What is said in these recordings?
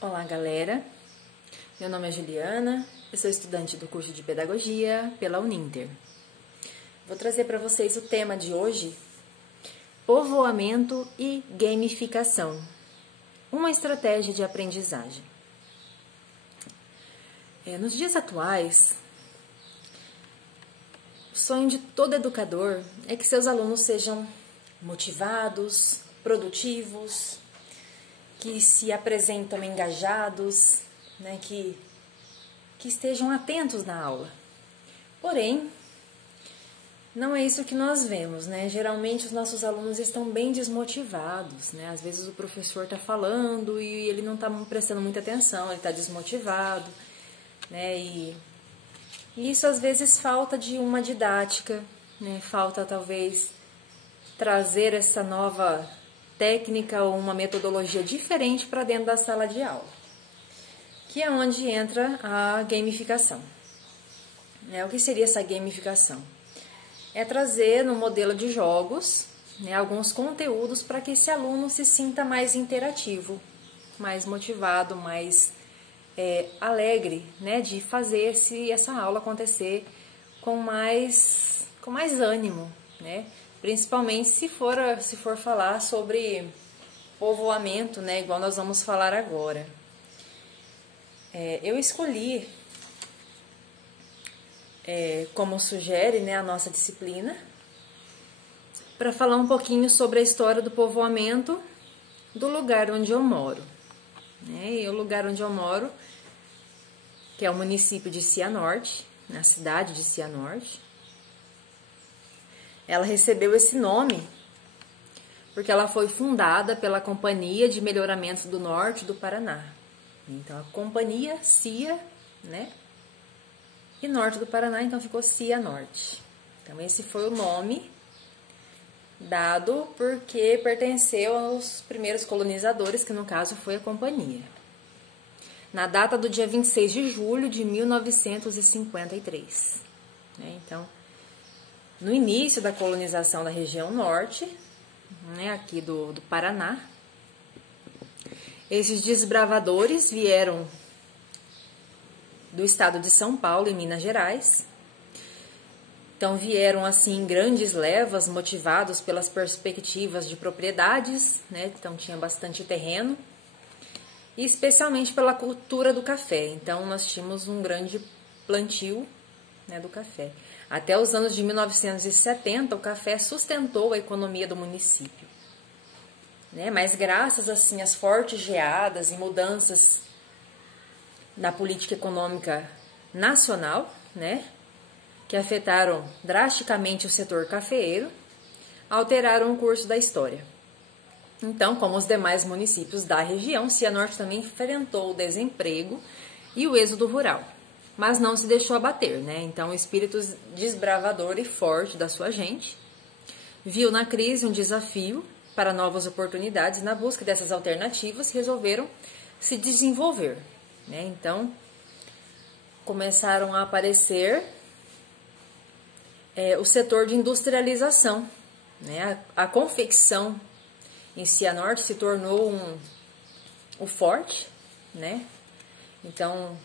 Olá, galera. Meu nome é Juliana, eu sou estudante do curso de Pedagogia pela Uninter. Vou trazer para vocês o tema de hoje: povoamento e gamificação, uma estratégia de aprendizagem. Nos dias atuais, o sonho de todo educador é que seus alunos sejam motivados, produtivos, que se apresentam engajados, né, que estejam atentos na aula. Porém, não é isso que nós vemos, né? Geralmente os nossos alunos estão bem desmotivados, né? Às vezes o professor está falando e ele não está prestando muita atenção, ele está desmotivado, né? E isso às vezes falta de uma didática, né? Falta talvez trazer essa nova técnica ou uma metodologia diferente para dentro da sala de aula, que é onde entra a gamificação. O que seria essa gamificação? É trazer no modelo de jogos, né, alguns conteúdos para que esse aluno se sinta mais interativo, mais motivado, mais alegre, né, de fazer essa aula acontecer com mais ânimo, né? Principalmente se for falar sobre povoamento, né, igual nós vamos falar agora. Eu escolhi, como sugere, né, a nossa disciplina, para falar um pouquinho sobre a história do povoamento do lugar onde eu moro. E o lugar onde eu moro, que é o município de Cianorte, na cidade de Cianorte. Ela recebeu esse nome porque ela foi fundada pela Companhia de Melhoramentos do Norte do Paraná. Então, a Companhia CIA, né? E Norte do Paraná, então ficou Cianorte. Então, esse foi o nome dado porque pertenceu aos primeiros colonizadores, que no caso foi a Companhia. Na data do dia 26 de julho de 1953. Então, no início da colonização da região norte, né, aqui do Paraná, esses desbravadores vieram do estado de São Paulo e Minas Gerais. Então vieram assim em grandes levas, motivados pelas perspectivas de propriedades, né? Então tinha bastante terreno, e especialmente pela cultura do café. Então nós tínhamos um grande plantio, né, do café. Até os anos de 1970, o café sustentou a economia do município, né? Mas graças assim às fortes geadas e mudanças na política econômica nacional, né, que afetaram drasticamente o setor cafeeiro, alteraram o curso da história. Então, como os demais municípios da região, Cianorte também enfrentou o desemprego e o êxodo rural, mas não se deixou abater, né? Então, o espírito desbravador e forte da sua gente viu na crise um desafio para novas oportunidades. Na busca dessas alternativas, resolveram se desenvolver, né? Então, começaram a aparecer o setor de industrialização, né? A confecção em Cianorte se tornou o forte, né? Então,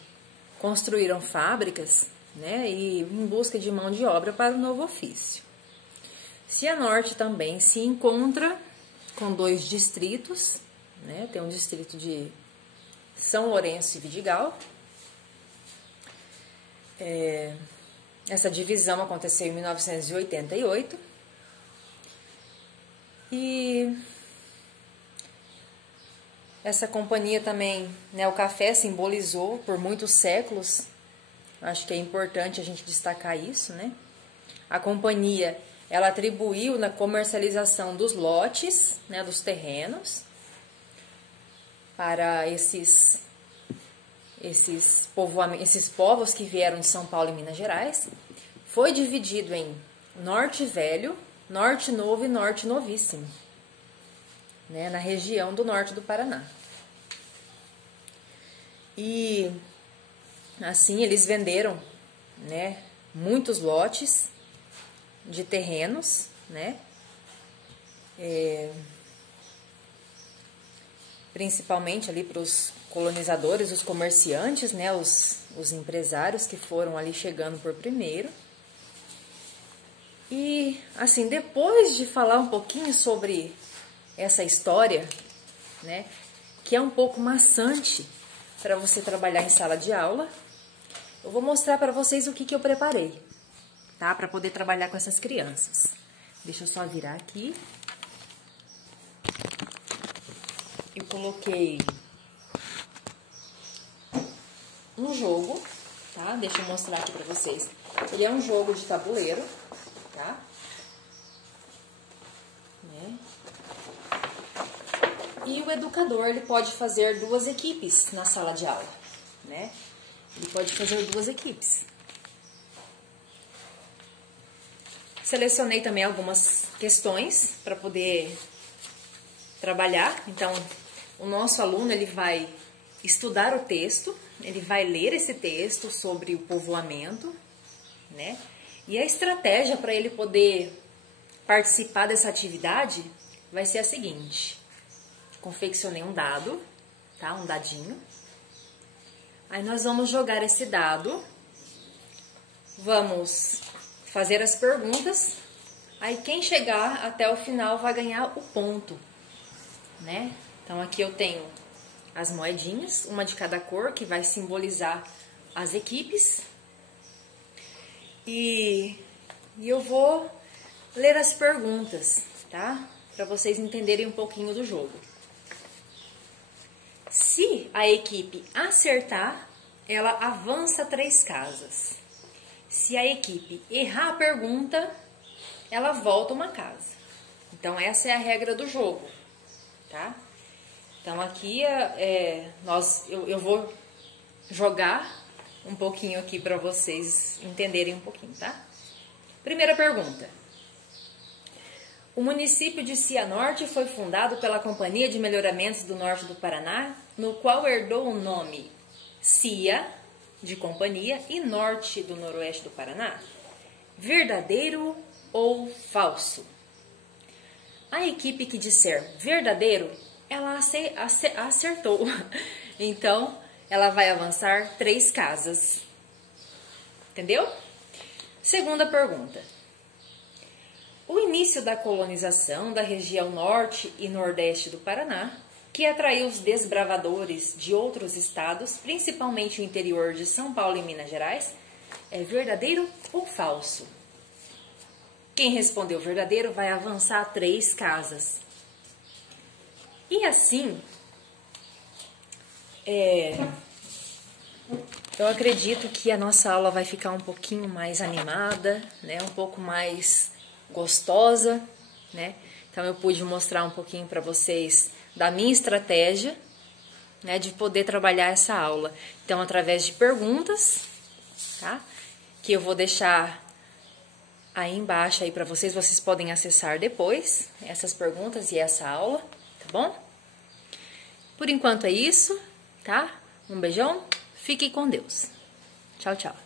construíram fábricas, né, e em busca de mão de obra para o novo ofício. Cianorte também se encontra com 2 distritos, né? Tem um distrito de São Lourenço e Vidigal. Essa divisão aconteceu em 1988 e essa companhia também, né, o café simbolizou por muitos séculos. Acho que é importante a gente destacar isso, né? A companhia, ela atribuiu na comercialização dos lotes, né, dos terrenos, para esses povos que vieram de São Paulo e Minas Gerais. Foi dividido em Norte Velho, Norte Novo e Norte Novíssimo, né, na região do norte do Paraná. E assim eles venderam, né, muitos lotes de terrenos, né, principalmente ali para os colonizadores, os comerciantes, né, os empresários que foram ali chegando por primeiro. E, assim, depois de falar um pouquinho sobre essa história, né, que é um pouco maçante para você trabalhar em sala de aula, eu vou mostrar para vocês o que eu preparei, tá, para poder trabalhar com essas crianças. Deixa eu só virar aqui. Eu coloquei um jogo, tá? Deixa eu mostrar aqui pra vocês. Ele é um jogo de tabuleiro, tá? Né? E o educador, ele pode fazer 2 equipes na sala de aula, né? Ele pode fazer 2 equipes. Selecionei também algumas questões para poder trabalhar. Então, o nosso aluno, ele vai estudar o texto, ele vai ler esse texto sobre o povoamento, né? E a estratégia para ele poder participar dessa atividade vai ser a seguinte: confeccionei um dado, tá? Um dadinho. Aí nós vamos jogar esse dado, vamos fazer as perguntas, aí quem chegar até o final vai ganhar o ponto, né? Então aqui eu tenho as moedinhas, uma de cada cor, que vai simbolizar as equipes. E eu vou ler as perguntas, tá? Para vocês entenderem um pouquinho do jogo. Se a equipe acertar, ela avança 3 casas. Se a equipe errar a pergunta, ela volta uma casa. Então essa é a regra do jogo, tá? Então aqui eu vou jogar um pouquinho aqui para vocês entenderem um pouquinho, tá? Primeira pergunta. O município de Cianorte foi fundado pela Companhia de Melhoramentos do Norte do Paraná, no qual herdou o nome Cia, de companhia, e Norte do Noroeste do Paraná. Verdadeiro ou falso? A equipe que disser verdadeiro, ela acertou. Então, ela vai avançar 3 casas. Entendeu? Segunda pergunta. O início da colonização da região norte e nordeste do Paraná, que atraiu os desbravadores de outros estados, principalmente o interior de São Paulo e Minas Gerais, é verdadeiro ou falso? Quem respondeu verdadeiro vai avançar 3 casas. E assim, eu acredito que a nossa aula vai ficar um pouquinho mais animada, né? Um pouco mais gostosa, né? Então eu pude mostrar um pouquinho para vocês da minha estratégia, né, de poder trabalhar essa aula. Então, através de perguntas, tá? Que eu vou deixar aí embaixo aí para vocês, vocês podem acessar depois essas perguntas e essa aula, tá bom? Por enquanto é isso, tá? Um beijão, fiquem com Deus. Tchau, tchau.